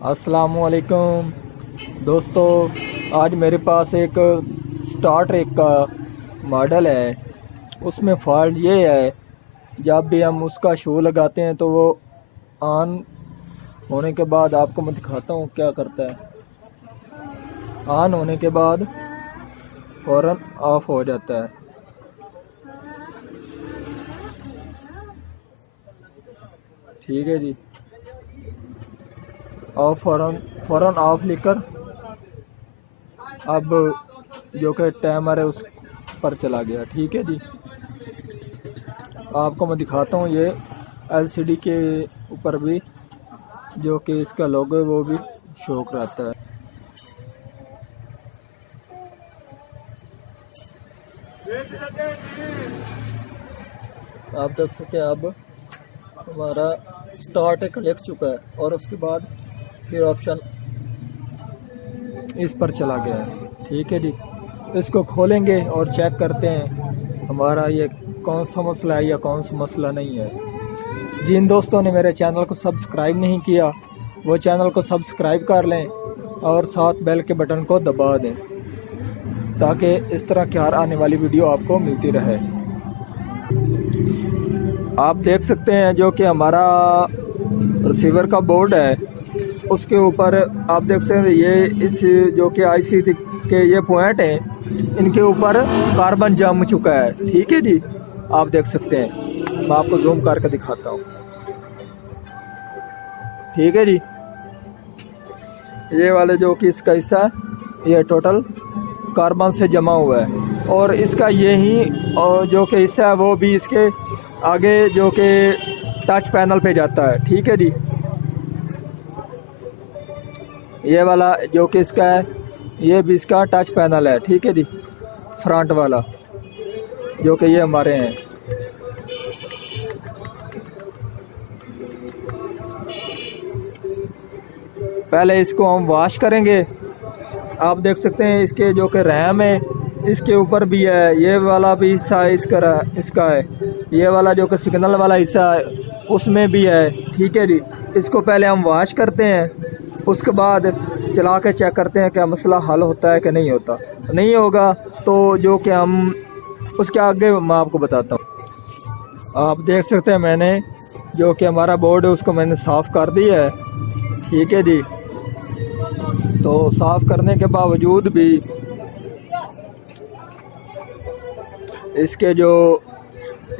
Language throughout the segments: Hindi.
अस्सलामुअलैकुम दोस्तों, आज मेरे पास एक स्टार ट्रेक का मॉडल है। उसमें फॉल्ट ये है, जब भी हम उसका शू लगाते हैं तो वो ऑन होने के बाद आपको मैं दिखाता हूँ क्या करता है। ऑन होने के बाद फ़ौरन ऑफ हो जाता है। ठीक है जी, और फ़ौरन ऑफ लिखकर अब जो कि टाइमर है उस पर चला गया। ठीक है जी, आपको मैं दिखाता हूँ। ये एलसीडी के ऊपर भी जो कि इसका लोगो है वो भी शो कराता है। आप देख सकते हैं अब हमारा स्टार्ट एक लिख चुका है और उसके बाद फिर ऑप्शन इस पर चला गया है। ठीक है जी, इसको खोलेंगे और चेक करते हैं हमारा ये कौन सा मसला है या कौन सा मसला नहीं है। जिन दोस्तों ने मेरे चैनल को सब्सक्राइब नहीं किया वो चैनल को सब्सक्राइब कर लें और साथ बेल के बटन को दबा दें ताकि इस तरह की हर आने वाली वीडियो आपको मिलती रहे। आप देख सकते हैं जो कि हमारा रिसीवर का बोर्ड है उसके ऊपर आप देख सकते हैं ये इस जो कि आईसी के ये पॉइंट हैं इनके ऊपर कार्बन जम चुका है। ठीक है जी, आप देख सकते हैं, मैं आपको जूम करके दिखाता हूँ। ठीक है जी, ये वाले जो कि इसका हिस्सा है ये टोटल कार्बन से जमा हुआ है और इसका यही जो कि हिस्सा है वो भी इसके आगे जो कि टच पैनल पे जाता है। ठीक है जी, ये वाला जो कि इसका है ये भी इसका टच पैनल है। ठीक है जी, फ्रंट वाला जो कि ये हमारे हैं। पहले इसको हम वॉश करेंगे। आप देख सकते हैं इसके जो कि रैम है इसके ऊपर भी है, ये वाला भी हिस्सा इसका है, ये वाला जो कि सिग्नल वाला हिस्सा है उसमें भी है। ठीक है जी, इसको पहले हम वॉश करते हैं, उसके बाद चला के चेक करते हैं क्या मसला हल होता है कि नहीं होता। नहीं होगा तो जो कि हम उसके आगे मैं आपको बताता हूँ। आप देख सकते हैं मैंने जो कि हमारा बोर्ड है उसको मैंने साफ़ कर दिया है। ठीक है जी, तो साफ़ करने के बावजूद भी इसके जो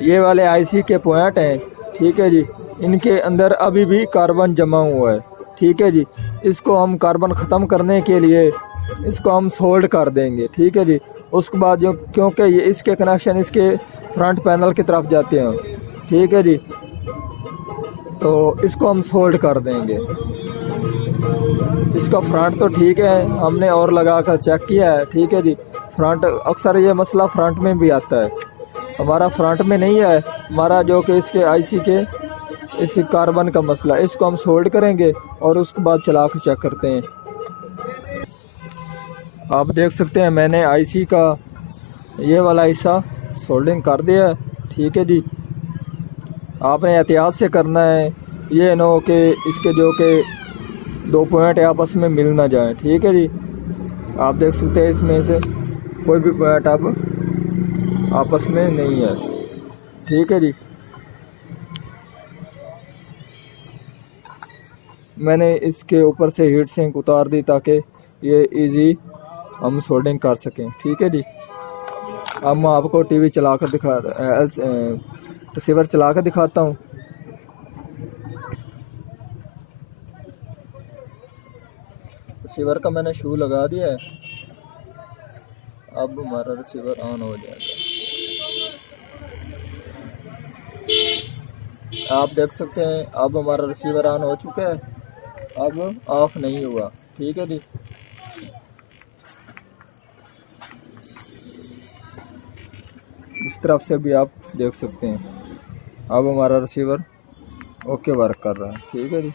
ये वाले आईसी के पॉइंट हैं, ठीक है जी, इनके अंदर अभी भी कार्बन जमा हुआ है। ठीक है जी, इसको हम कार्बन ख़त्म करने के लिए इसको हम सोल्ड कर देंगे। ठीक है जी, उसके बाद जो क्योंकि ये इसके कनेक्शन इसके फ्रंट पैनल की तरफ जाते हैं। ठीक है जी, तो इसको हम सोल्ड कर देंगे। इसका फ्रंट तो ठीक है, हमने और लगा कर चेक किया है। ठीक है जी, फ्रंट अक्सर ये मसला फ्रंट में भी आता है, हमारा फ्रंट में नहीं है, हमारा जो कि इसके आईसी के इस कार्बन का मसला। इसको हम सोल्ड करेंगे और उसके बाद चला कर चेक करते हैं। आप देख सकते हैं मैंने आईसी का ये वाला हिस्सा सोल्डिंग कर दिया है। ठीक है जी, आपने एहतियात से करना है, ये न हो कि इसके जो कि दो पॉइंट आपस में मिल ना जाए। ठीक है जी, आप देख सकते हैं इसमें से कोई भी पॉइंट अब आपस में नहीं है। ठीक है जी, मैंने इसके ऊपर से हीट सिंक उतार दी ताकि ये इजी हम सोल्डिंग कर सकें। ठीक है जी, अब मैं आपको टीवी चला कर रिसीवर चला कर दिखाता हूँ। रिसीवर का मैंने शू लगा दिया है, अब हमारा रिसीवर ऑन हो जाएगा। आप देख सकते हैं अब हमारा रिसीवर ऑन हो चुका है, अब ऑफ नहीं हुआ। ठीक है जी, इस तरफ से भी आप देख सकते हैं अब हमारा रिसीवर ओके वर्क कर रहा है। ठीक है जी,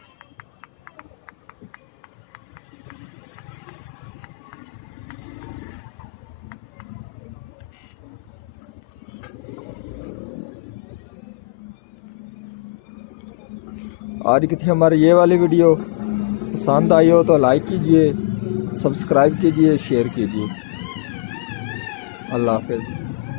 आज की थी हमारी ये वाली वीडियो। पसंद आई हो तो लाइक कीजिए, सब्सक्राइब कीजिए, शेयर कीजिए। अल्लाह हाफिज़।